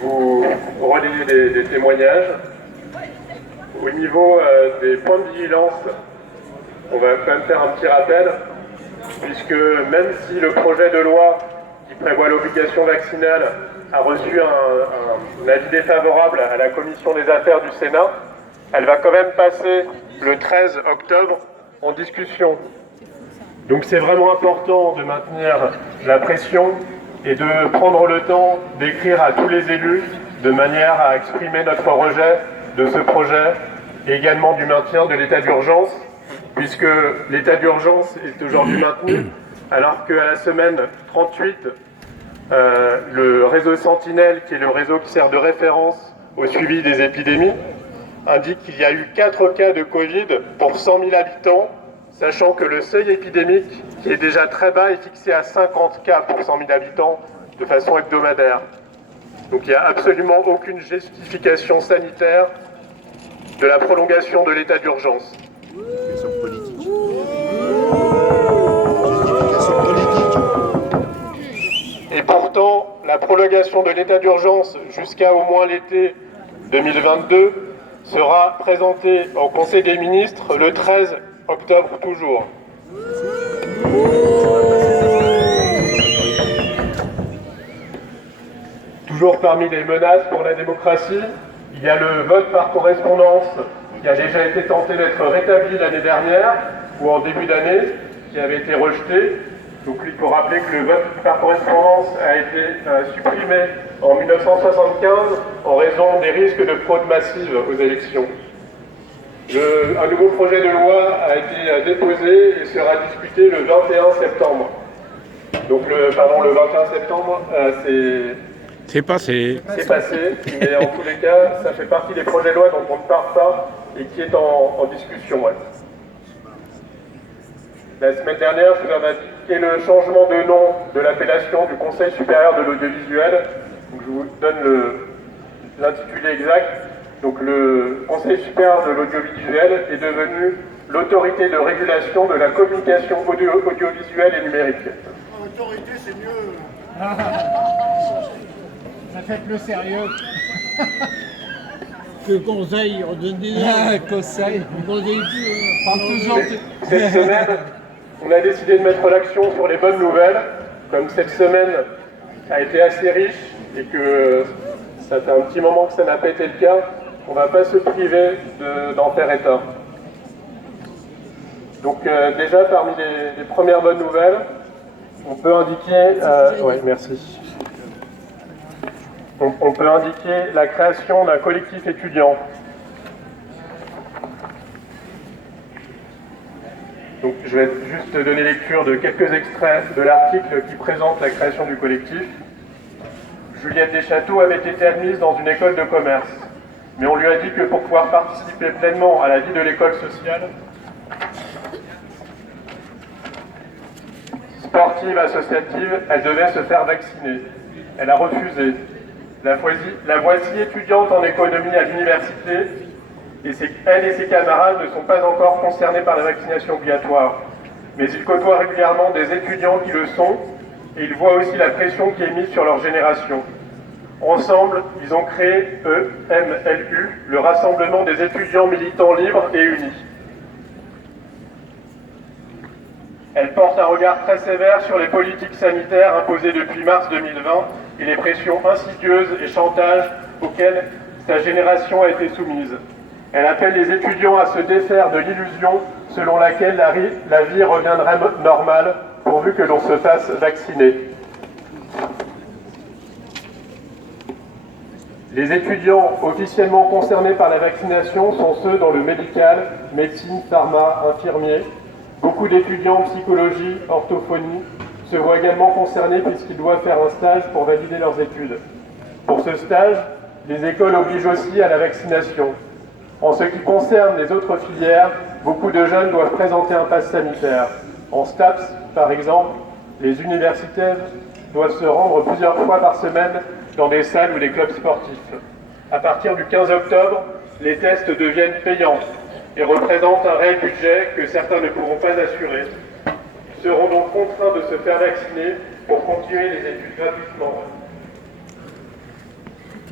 vous relayer des témoignages. Au niveau des points de vigilance, on va quand même faire un petit rappel, puisque même si le projet de loi qui prévoit l'obligation vaccinale a reçu un avis défavorable à la commission des affaires du Sénat, elle va quand même passer le 13 octobre en discussion. Donc c'est vraiment important de maintenir la pression et de prendre le temps d'écrire à tous les élus de manière à exprimer notre rejet de ce projet et également du maintien de l'état d'urgence, puisque l'état d'urgence est aujourd'hui maintenu, alors qu'à la semaine 38, le réseau Sentinelle, qui est le réseau qui sert de référence au suivi des épidémies, indique qu'il y a eu 4 cas de Covid pour 100 000 habitants, sachant que le seuil épidémique, qui est déjà très bas, est fixé à 50 cas pour 100 000 habitants de façon hebdomadaire. Donc il n'y a absolument aucune justification sanitaire de la prolongation de l'état d'urgence. Et pourtant, la prolongation de l'état d'urgence jusqu'à au moins l'été 2022 sera présentée au Conseil des ministres le 13 octobre toujours. Toujours parmi les menaces pour la démocratie, il y a le vote par correspondance qui a déjà été tenté d'être rétabli l'année dernière ou en début d'année, qui avait été rejeté. Donc il faut rappeler que le vote par correspondance a été supprimé en 1975 en raison des risques de fraude massive aux élections. Un nouveau projet de loi a été déposé et sera discuté le 21 septembre. Donc le 21 septembre, c'est passé. C'est passé, mais en tous les cas, ça fait partie des projets de loi dont on ne parle pas et qui est en discussion. Ouais. La semaine dernière, je vous avais indiqué le changement de nom de l'appellation du Conseil supérieur de l'audiovisuel. Je vous donne l'intitulé exact. Donc le Conseil supérieur de l'audiovisuel est devenu l'autorité de régulation de la communication audiovisuelle et numérique. Autorité, c'est mieux. Ça fait le sérieux. Que conseil, on donne des conseil. Cette semaine, on a décidé de mettre l'action sur les bonnes nouvelles. Comme cette semaine a été assez riche et que ça fait un petit moment que ça n'a pas été le cas, on ne va pas se priver d'en faire état. Donc déjà, parmi les premières bonnes nouvelles, on peut indiquer... merci. On peut indiquer la création d'un collectif étudiant. Donc, je vais juste donner lecture de quelques extraits de l'article qui présente la création du collectif. Juliette Deschâteaux avait été admise dans une école de commerce, mais on lui a dit que pour pouvoir participer pleinement à la vie de l'école sociale, sportive, associative, elle devait se faire vacciner. Elle a refusé. La voici étudiante en économie à l'université et elle et ses camarades ne sont pas encore concernés par la vaccination obligatoire. Mais ils côtoient régulièrement des étudiants qui le sont et ils voient aussi la pression qui est mise sur leur génération. Ensemble, ils ont créé EMLU, le Rassemblement des étudiants militants libres et unis. Elle porte un regard très sévère sur les politiques sanitaires imposées depuis mars 2020 et les pressions insidieuses et chantages auxquelles sa génération a été soumise. Elle appelle les étudiants à se défaire de l'illusion selon laquelle la vie reviendrait normale pourvu que l'on se fasse vacciner. Les étudiants officiellement concernés par la vaccination sont ceux dans le médical, médecine, pharma, infirmier. Beaucoup d'étudiants en psychologie, orthophonie se voient également concernés puisqu'ils doivent faire un stage pour valider leurs études. Pour ce stage, les écoles obligent aussi à la vaccination. En ce qui concerne les autres filières, beaucoup de jeunes doivent présenter un pass sanitaire. En STAPS, par exemple, les universitaires doivent se rendre plusieurs fois par semaine dans des salles ou des clubs sportifs. À partir du 15 octobre, les tests deviennent payants et représentent un réel budget que certains ne pourront pas assurer. Ils seront donc contraints de se faire vacciner pour continuer les études gratuitement.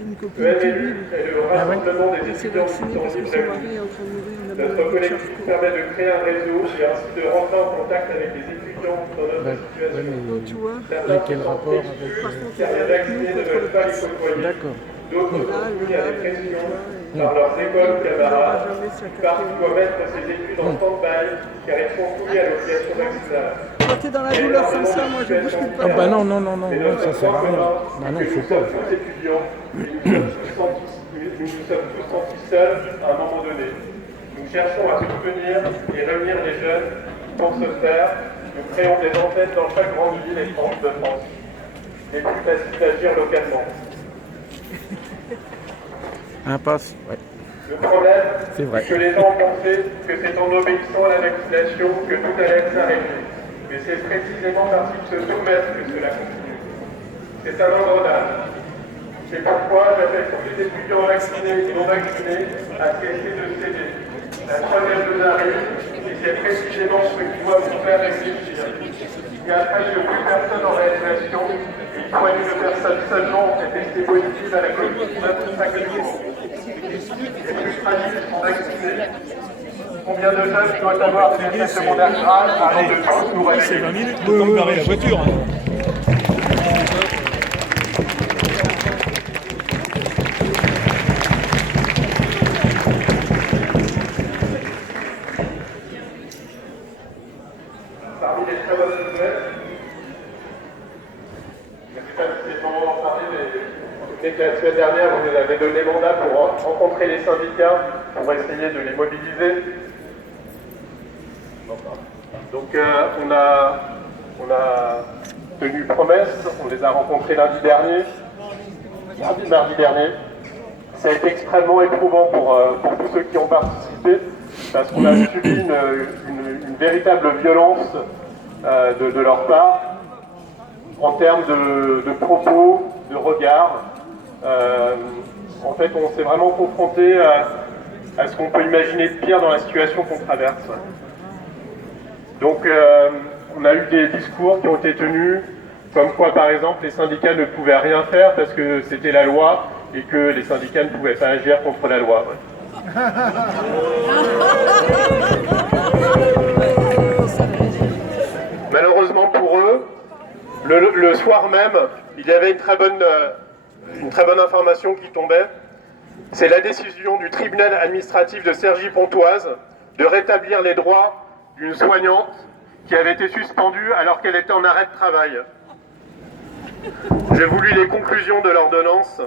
une copine qui vit. est le rassemblement des Elle s'est étudiants qui vaccinée sont parce que son libres. mari est en train de mourir. On a Notre besoin de collectif Charcot. permet de créer un réseau et ainsi de rentrer en contact avec les étudiants dans notre situation. Donc tu vois, Et quel rapport avec... par contre, Car les vaccinés ne veulent pas les côtoyer. D'accord. D'autres là, sont elle soumis est à là, des pressions elle par leurs écoles n'aura camarades, jamais sa parce qu'il doit quatrième. mettre ses études en stand-by, car ils sont soumis à l'obligation vaccinale. Quand t'es dans la douleur comme ça, moi je bouscule pas. Ah bah non, non, non, non, Et non, notre ça sert à point rien. commun, Bah non, c'est que faut nous pas. sommes tous étudiants, et nous nous sommes tous sentis seuls à un moment donné. Nous cherchons à soutenir et réunir les jeunes. Pour ce faire, nous créons des antennes dans chaque grande ville et France de France. Il est plus facile d'agir localement. Impasse, ouais. Le problème, C'est vrai. que les gens pensaient que c'est en obéissant à la vaccination que tout allait s'arrêter. Mais c'est précisément parce qu'ils se soumettent que cela continue. C'est un engrenage. C'est pourquoi j'appelle tous les étudiants vaccinés et non vaccinés à cesser de céder. La troisième dose arrive et c'est précisément ce qui doit vous faire réfléchir. Il y a presque plus personne en réanimation et une poignée de personnes seulement ont été testées positives à la Covid-19 chaque jour. Les plus fragiles sont vaccinés. Combien de jeunes doivent avoir des effets secondaires graves avant de tous nous réveiller? 20 minutes, le temps de garer la voiture. Parmi les très bonnes nouvelles, je ne sais pas si c'est le moment d'en parler, mais vous savez que la semaine dernière, vous nous avez donné mandat pour rencontrer les syndicats, pour essayer de les mobiliser. Donc on a tenu promesse, on les a rencontrés lundi dernier, mardi dernier. Ça a été extrêmement éprouvant pour tous ceux qui ont participé, parce qu'on a subi une véritable violence de leur part, en termes de propos, de regards. En fait, on s'est vraiment confronté à ce qu'on peut imaginer de pire dans la situation qu'on traverse. Donc, on a eu des discours qui ont été tenus, comme quoi, par exemple, les syndicats ne pouvaient rien faire parce que c'était la loi et que les syndicats ne pouvaient pas agir contre la loi. Malheureusement pour eux, le soir même, il y avait une très bonne information qui tombait. C'est la décision du tribunal administratif de Cergy-Pontoise de rétablir les droits d'une soignante qui avait été suspendue alors qu'elle était en arrêt de travail. J'ai voulu les conclusions de l'ordonnance.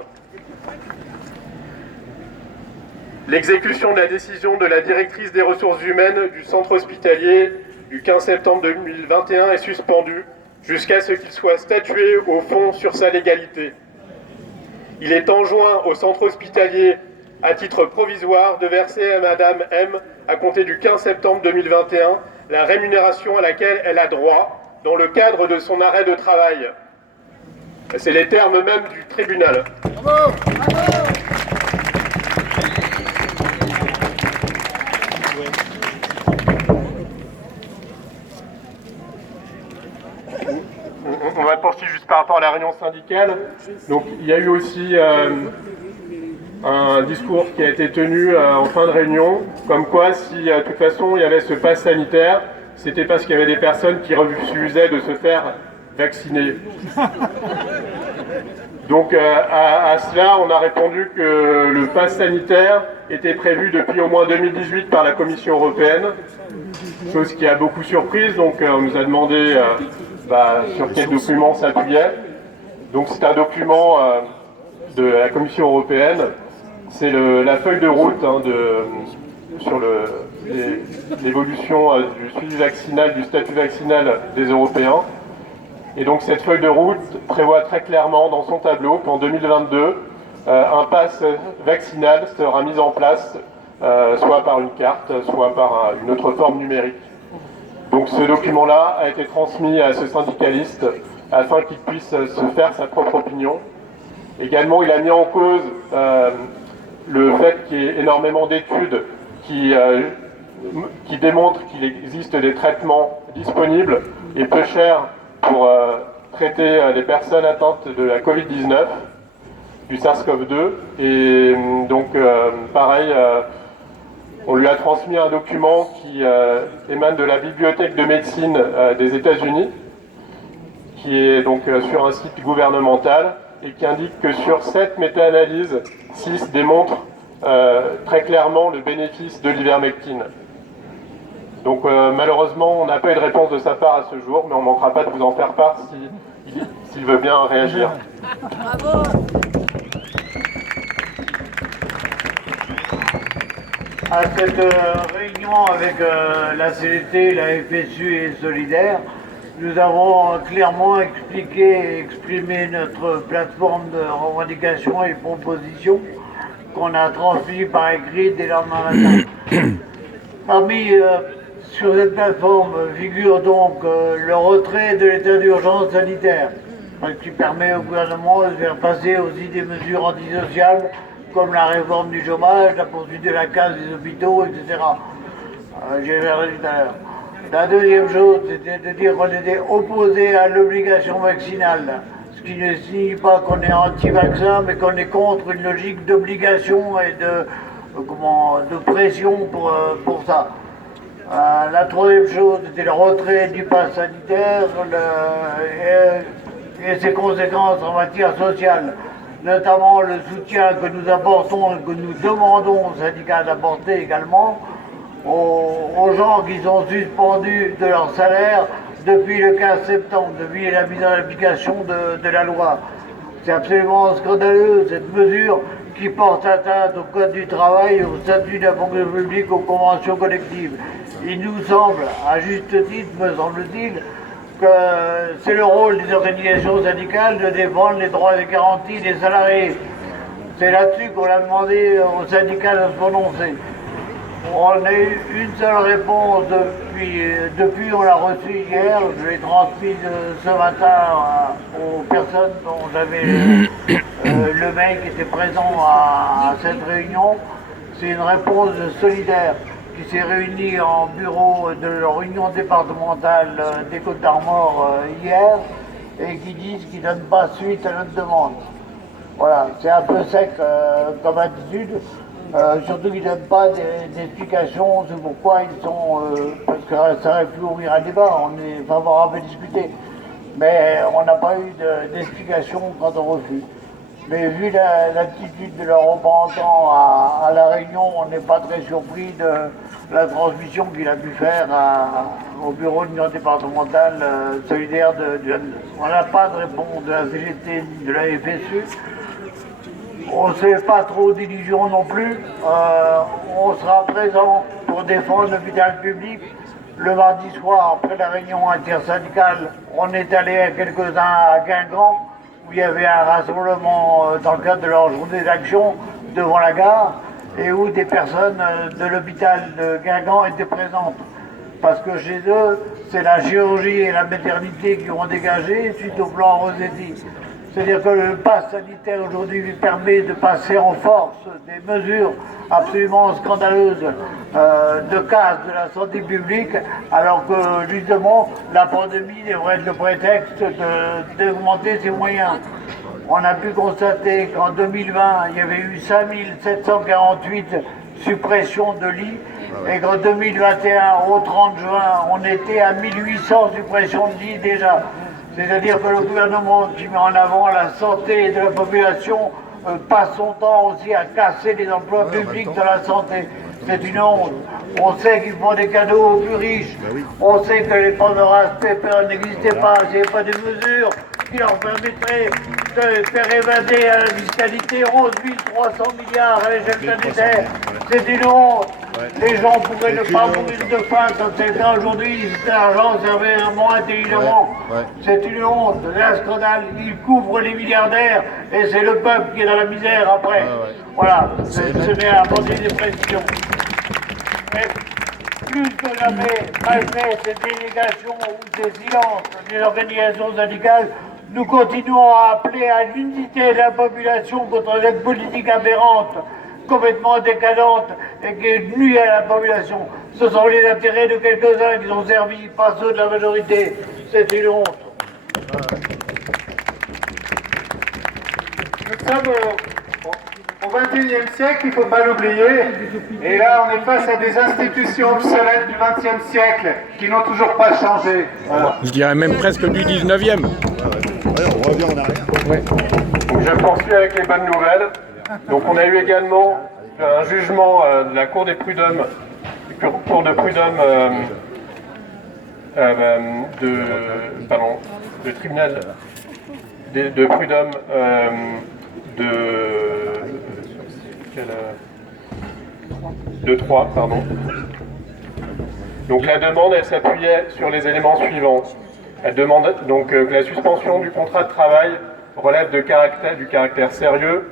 L'exécution de la décision de la directrice des ressources humaines du centre hospitalier du 15 septembre 2021 est suspendue jusqu'à ce qu'il soit statué au fond sur sa légalité. Il est enjoint au centre hospitalier, à titre provisoire, de verser à Madame M, à compter du 15 septembre 2021, la rémunération à laquelle elle a droit dans le cadre de son arrêt de travail. C'est les termes mêmes du tribunal. Bravo, bravo. On va poursuivre juste par rapport à la réunion syndicale. Donc il y a eu aussi un discours qui a été tenu en fin de réunion, comme quoi si de toute façon il y avait ce pass sanitaire, c'était parce qu'il y avait des personnes qui refusaient de se faire vacciner. Donc à cela, on a répondu que le pass sanitaire était prévu depuis au moins 2018 par la Commission européenne, chose qui a beaucoup surprise. Donc on nous a demandé sur quel document s'appuyait. Donc c'est un document de la Commission européenne. C'est la feuille de route sur l'évolution du suivi vaccinal, du statut vaccinal des Européens. Et donc cette feuille de route prévoit très clairement dans son tableau qu'en 2022, un pass vaccinal sera mis en place, soit par une carte, soit par une autre forme numérique. Donc ce document-là a été transmis à ce syndicaliste afin qu'il puisse se faire sa propre opinion. Également, il a mis en cause le fait qu'il y ait énormément d'études qui démontrent qu'il existe des traitements disponibles et peu chers pour traiter les personnes atteintes de la Covid-19. du SARS-CoV-2. Et donc, pareil, on lui a transmis un document qui émane de la Bibliothèque de médecine des États-Unis, qui est donc sur un site gouvernemental et qui indique que sur 7 méta-analyses, 6 démontrent très clairement le bénéfice de l'ivermectine. Donc malheureusement, on n'a pas eu de réponse de sa part à ce jour, mais on ne manquera pas de vous en faire part s'il veut bien réagir. Bravo. À cette réunion avec la CGT, la FSU et Solidaire, nous avons clairement expliqué et exprimé notre plateforme de revendications et propositions qu'on a transmis par écrit dès le lendemain matin. Sur cette plateforme figure donc le retrait de l'état d'urgence sanitaire, qui permet au gouvernement de faire passer aussi des mesures antisociales comme la réforme du chômage, la poursuite de la casse des hôpitaux, etc. J'y reviendrai tout à l'heure. La deuxième chose, c'était de dire qu'on était opposé à l'obligation vaccinale, ce qui ne signifie pas qu'on est anti-vaccin, mais qu'on est contre une logique d'obligation et de pression pour ça. La troisième chose, c'était le retrait du pass sanitaire et ses conséquences en matière sociale, notamment le soutien que nous apportons et que nous demandons aux syndicats d'apporter également aux gens qui sont suspendus de leur salaire depuis le 15 septembre, depuis la mise en application de la loi. C'est absolument scandaleux cette mesure qui porte atteinte au Code du travail, au statut de la fonction publique, aux conventions collectives. Il nous semble, à juste titre, me semble-t-il, que c'est le rôle des organisations syndicales de défendre les droits et les garanties des salariés. C'est là-dessus qu'on a demandé aux syndicats de se prononcer. On a eu une seule réponse depuis on l'a reçue hier, je l'ai transmise ce matin aux personnes dont j'avais le mail qui était présent à cette réunion. C'est une réponse solidaire qui s'est réunie en bureau de leur union départementale des Côtes-d'Armor hier et qui disent qu'ils ne donnent pas suite à notre demande. Voilà, c'est un peu sec comme attitude. Surtout qu'ils ne donnent pas d'explications sur pourquoi ils sont... parce que ça aurait pu ouvrir un débat, on est favorable à discuter. Mais on n'a pas eu d'explication quant au refus. Mais vu l'attitude de leur représentant à la réunion, on n'est pas très surpris de la transmission qu'il a pu faire au bureau de l'Union départementale solidaire On n'a pas de réponse de la CGT ni de la FSU. On ne se fait pas trop d'illusions non plus. On sera présent pour défendre l'hôpital public. Le mardi soir, après la réunion intersyndicale, on est allé à quelques-uns à Guingamp, où il y avait un rassemblement dans le cadre de leur journée d'action devant la gare, et où des personnes de l'hôpital de Guingamp étaient présentes. Parce que chez eux, c'est la chirurgie et la maternité qui ont dégagé suite au plan Rossetti. C'est-à-dire que le pass sanitaire aujourd'hui lui permet de passer en force des mesures absolument scandaleuses de casse de la santé publique, alors que justement la pandémie devrait être le prétexte d'augmenter ses moyens. On a pu constater qu'en 2020, il y avait eu 5748 suppressions de lits et qu'en 2021, au 30 juin, on était à 1800 suppressions de lits déjà. C'est-à-dire que le gouvernement qui met en avant la santé de la population passe son temps aussi à casser les emplois publics de la santé. C'est une honte. On sait qu'ils font des cadeaux aux plus riches. On sait que les fonds de race pépère n'existaient pas. Il n'y avait pas de mesures qui leur permettraient de faire évader à la fiscalité 11 300 milliards à l'échelle planétaire. C'est une honte. Les gens pourraient ne pas mourir de faim quand c'était aujourd'hui, cet argent servait vraiment intelligemment. C'est une honte, c'est un scandale. Il couvre les milliardaires et c'est le peuple qui est dans la misère après. Voilà, ce n'est un motif de précision. Mais plus que jamais, malgré ces dénégations ou ces silences des organisations syndicales, nous continuons à appeler à l'unité de la population contre cette politique aberrante, complètement décadente et qui nuit à la population. Ce sont les intérêts de quelques-uns qui sont servis, pas ceux de la majorité. C'est une honte. sommes au XXIe siècle, il ne faut pas l'oublier. Et là, on est face à des institutions obsolètes du XXe siècle qui n'ont toujours pas changé. Voilà. Je dirais même presque du 19e. On revient en arrière. Donc je poursuis avec les bonnes nouvelles. Donc on a eu également un jugement de la Cour des prud'hommes, le tribunal de prud'hommes de Troyes, pardon. Donc la demande, elle s'appuyait sur les éléments suivants. Elle demande donc que la suspension du contrat de travail relève du caractère sérieux,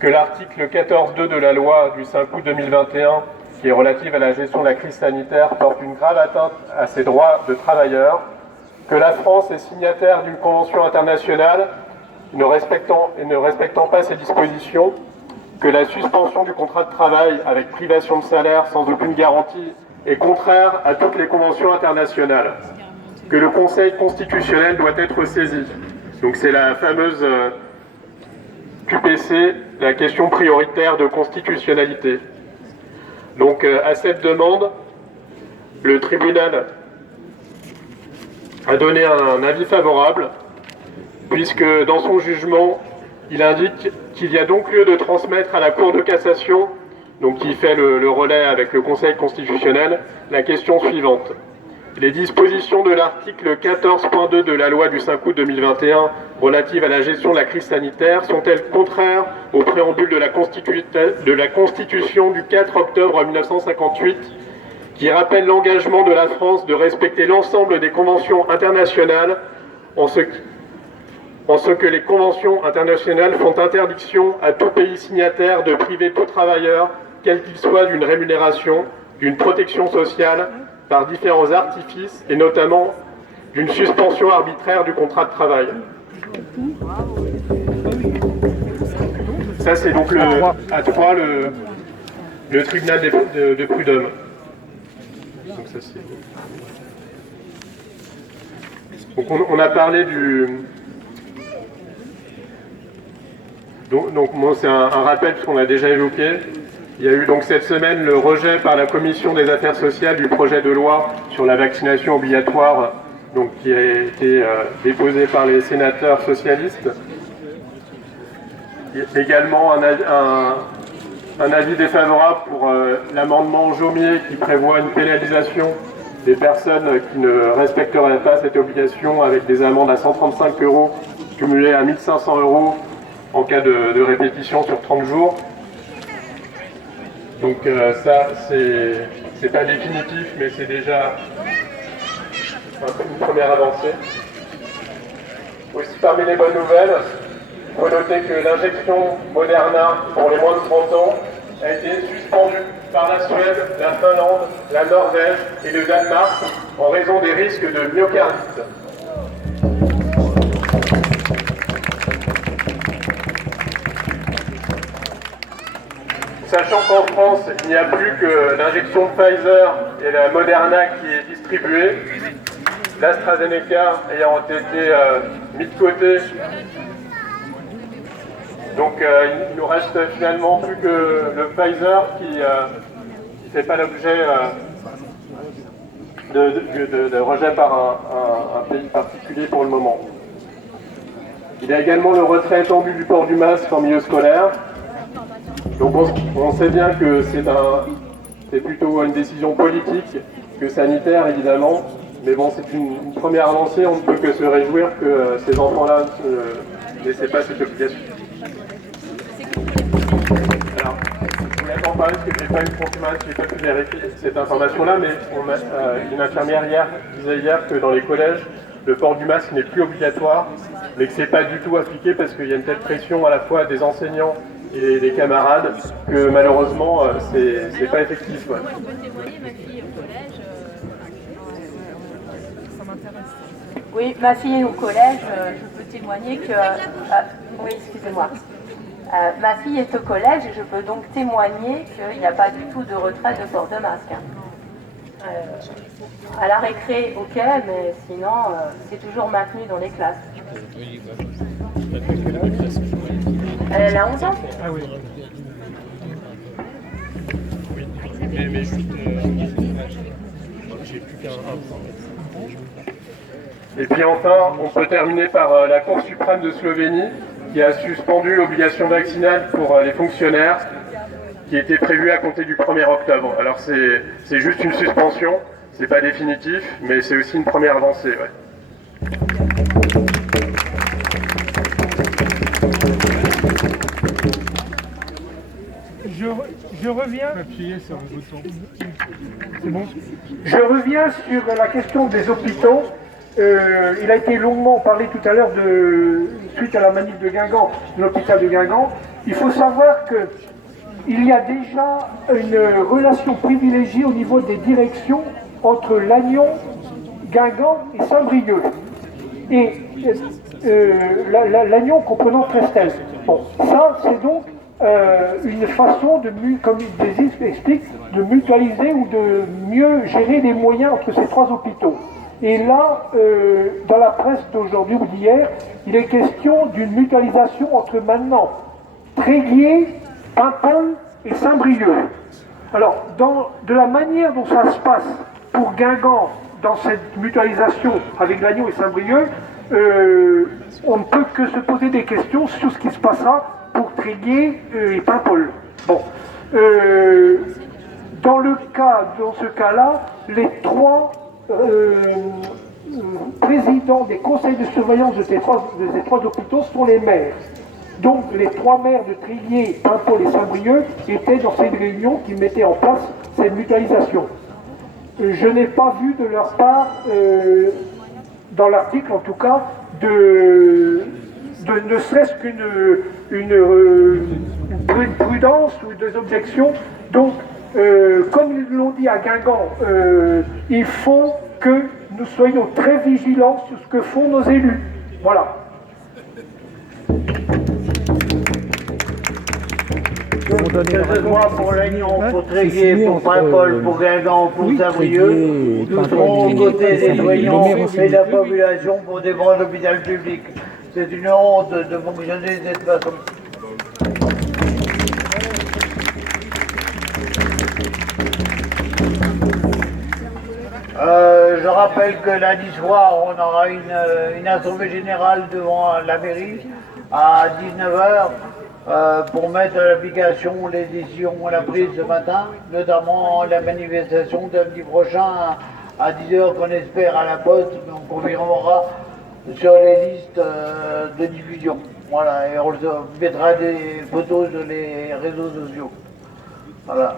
que l'article 14.2 de la loi du 5 août 2021, qui est relative à la gestion de la crise sanitaire, porte une grave atteinte à ses droits de travailleurs, que la France est signataire d'une convention internationale ne respectant pas ses dispositions, que la suspension du contrat de travail avec privation de salaire sans aucune garantie est contraire à toutes les conventions internationales, que le Conseil constitutionnel doit être saisi. Donc c'est la fameuse QPC, la question prioritaire de constitutionnalité. Donc à cette demande, le tribunal a donné un avis favorable, puisque dans son jugement, il indique qu'il y a donc lieu de transmettre à la Cour de cassation, donc qui fait le relais avec le Conseil constitutionnel, la question suivante. Les dispositions de l'article 14.2 de la loi du 5 août 2021 relative à la gestion de la crise sanitaire sont-elles contraires au préambule de la Constitution du 4 octobre 1958 qui rappelle l'engagement de la France de respecter l'ensemble des conventions internationales en ce que les conventions internationales font interdiction à tout pays signataire de priver tout travailleur, quel qu'il soit, d'une rémunération, d'une protection sociale, par différents artifices, et notamment d'une suspension arbitraire du contrat de travail. Ça, c'est donc à Troyes, le tribunal de prud'hommes. Donc, ça, donc on a parlé du... Donc bon, c'est un rappel puisqu'on a déjà évoqué. Il y a eu donc cette semaine le rejet par la Commission des affaires sociales du projet de loi sur la vaccination obligatoire, donc qui a été déposé par les sénateurs socialistes. Il y a également un avis défavorable pour l'amendement Jomier qui prévoit une pénalisation des personnes qui ne respecteraient pas cette obligation avec des amendes à 135 € cumulées à 1 500 € en cas de répétition sur 30 jours. Donc ça, c'est pas définitif, mais c'est déjà une première avancée. Aussi, parmi les bonnes nouvelles, il faut noter que l'injection Moderna pour les moins de 30 ans a été suspendue par la Suède, la Finlande, la Norvège et le Danemark en raison des risques de myocardite. Sachant qu'en France, il n'y a plus que l'injection Pfizer et la Moderna qui est distribuée, l'AstraZeneca ayant été mis de côté. Donc il nous reste finalement plus que le Pfizer qui ne fait pas l'objet de rejet par un pays particulier pour le moment. Il y a également le retrait étendu du port du masque en milieu scolaire. Donc on sait bien que c'est plutôt une décision politique que sanitaire évidemment, mais bon, c'est une première avancée, on ne peut que se réjouir que ces enfants-là ne laissaient pas cette obligation. Alors, je voulais en parler parce que je n'ai pas eu de confirmation, je n'ai pas pu vérifier cette information-là, mais une infirmière disait hier que dans les collèges, le port du masque n'est plus obligatoire, mais que ce n'est pas du tout appliqué parce qu'il y a une telle pression à la fois des enseignants et des camarades que malheureusement c'est pas effectif. Ouais. On peut témoigner, ma fille au collège, ça m'intéresse. Oui, ma fille est au collège, je peux témoigner que... oui, excusez-moi. Ma fille est au collège et je peux donc témoigner qu'il n'y a pas du tout de retrait de port de masque. À la récré, ok, mais sinon, c'est toujours maintenu dans les classes. Elle a 11 ans. Ah oui. Mais juste, j'ai plus qu'un. Et puis enfin, on peut terminer par la Cour suprême de Slovénie qui a suspendu l'obligation vaccinale pour les fonctionnaires qui était prévue à compter du 1er octobre. Alors c'est juste une suspension, c'est pas définitif, mais c'est aussi une première avancée. Ouais. Je reviens. Appuyez sur le bouton. C'est bon. Je reviens sur la question des hôpitaux. Il a été longuement parlé tout à l'heure suite à la manif de Guingamp, de l'hôpital de Guingamp. Il faut savoir qu'il y a déjà une relation privilégiée au niveau des directions entre Lannion, Guingamp et Saint-Brieuc. Et Lannion comprenant Trestel. Bon, ça c'est donc une façon comme il explique, de mutualiser ou de mieux gérer les moyens entre ces trois hôpitaux. Et là, dans la presse d'aujourd'hui ou d'hier, il est question d'une mutualisation entre maintenant Tréguier, Paimpol et Saint-Brieuc. Alors, de la manière dont ça se passe pour Guingamp dans cette mutualisation avec Lannion et Saint-Brieuc, on ne peut que se poser des questions sur ce qui se passera pour Tréguier et Paimpol. Bon. Dans ce cas-là, les trois présidents des conseils de surveillance de ces trois hôpitaux sont les maires. Donc les trois maires de Tréguier, Paimpol et Saint-Brieuc étaient dans cette réunion qui mettait en place cette mutualisation. Je n'ai pas vu de leur part, dans l'article en tout cas, ne serait-ce qu'une prudence ou des objections. Donc, comme ils l'ont dit à Guingamp, il faut que nous soyons très vigilants sur ce que font nos élus. Voilà. Que ce soit pour Lannion, pour Tréguier, pour Paimpol, pour Guingamp, pour Saint-Brieuc, nous serons aux côtés des soignants et de la population pour défendre l'hôpital public. C'est une honte de fonctionner de cette façon. Je rappelle que lundi soir, on aura une assemblée générale devant la mairie à 19h pour mettre en application les décisions qu'on a prises ce matin, notamment la manifestation de samedi prochain à 10h qu'on espère à la poste, mais on confirmera sur les listes de diffusion. Voilà, et on mettra des photos sur les réseaux sociaux. Voilà.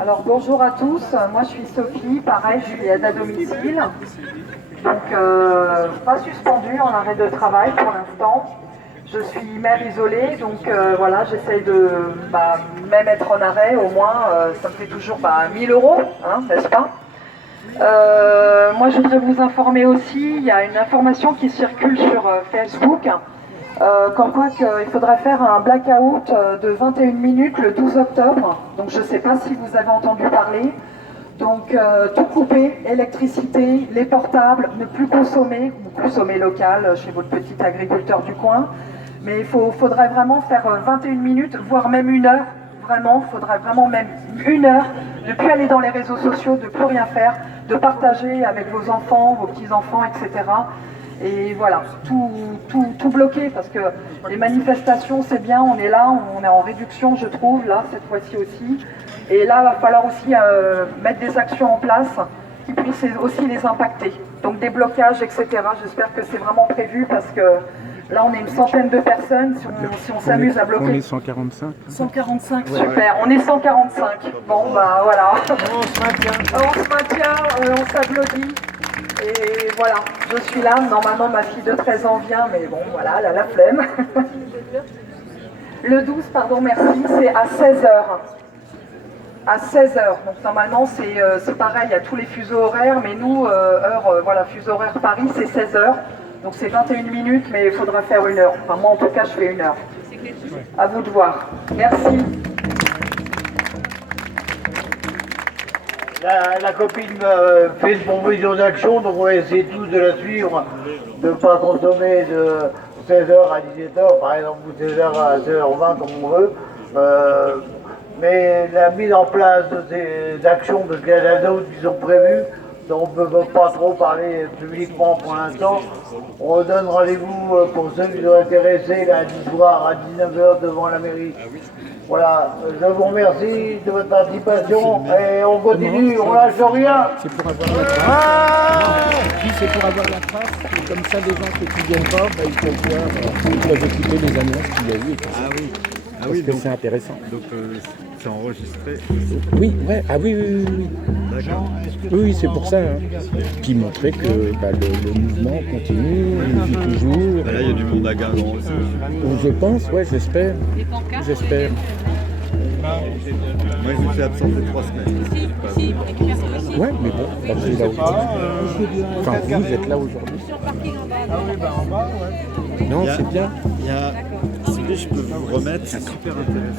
Alors bonjour à tous, moi je suis Sophie, pareil je suis aide à domicile, donc pas suspendue en arrêt de travail pour l'instant. Je suis mère isolée, donc voilà, j'essaye de même être en arrêt, au moins ça me fait toujours 1000 €, hein, n'est-ce pas? Moi je voudrais vous informer aussi, il y a une information qui circule sur Facebook, comme quoi qu'il faudrait faire un blackout de 21 minutes le 12 octobre. Donc je ne sais pas si vous avez entendu parler. Donc tout couper, électricité, les portables, ne plus consommer, ou consommer local chez votre petit agriculteur du coin. Mais il faudrait vraiment faire 21 minutes, voire même 1 heure. Vraiment, il faudrait vraiment même 1 heure, de ne plus aller dans les réseaux sociaux, de ne plus rien faire, de partager avec vos enfants, vos petits-enfants, etc. Et voilà, tout bloqué, parce que les manifestations c'est bien, on est là, on est en réduction je trouve, là cette fois-ci aussi. Et là il va falloir aussi mettre des actions en place qui puissent aussi les impacter. Donc des blocages, etc. J'espère que c'est vraiment prévu parce que là on est une centaine de personnes, si on s'amuse à bloquer. On est 145. 145, super, on est 145. Bon bah voilà. On se maintient, on s'applaudit. Et voilà, je suis là, normalement ma fille de 13 ans vient, mais bon voilà, elle a la flemme. Le 12, pardon, merci, c'est à 16h. À 16h, donc normalement c'est pareil à tous les fuseaux horaires, mais nous, fuseau horaire Paris, c'est 16h. Donc c'est 21 minutes, mais il faudra faire 1 heure. Enfin moi en tout cas je fais 1 heure. À vous de voir. Merci. La copine me fait une proposition d'action, donc on va essayer tous de la suivre, de ne pas consommer de 16h à 17h, par exemple, ou 16h à 16h20 comme on veut. Mais la mise en place de ces actions, parce qu'il y en a d'autres qui sont prévues, dont on ne peut pas trop parler publiquement pour l'instant. On donne rendez-vous pour ceux qui sont intéressés lundi soir à 19h devant la mairie. Voilà, je vous remercie de votre participation et on continue, on lâche rien. C'est pour avoir la trace. Puis c'est pour avoir la trace, et comme ça les gens qui viennent pas, bah, ils peuvent voir, ils peuvent écouter les annonces qu'il y a eu et tout ça. Ah oui. Ah Parce oui, que donc, c'est intéressant. donc c'est enregistré. Oui, ouais, ah oui, oui, oui, oui. D'accord. Oui, c'est pour ça. Hein. Puis montrer que bah, le mouvement continue, il vit toujours. Bah là, il y a du monde à Guingamp aussi. Je pense, ouais, j'espère. J'espère. Moi, je me suis absenté 3 semaines. Ouais, mais bon, bah, vous êtes là aujourd'hui. Enfin, vous êtes là aujourd'hui. Non, c'est bien. Il y a, si vous voulez, je peux vous remettre, c'est super intéressant.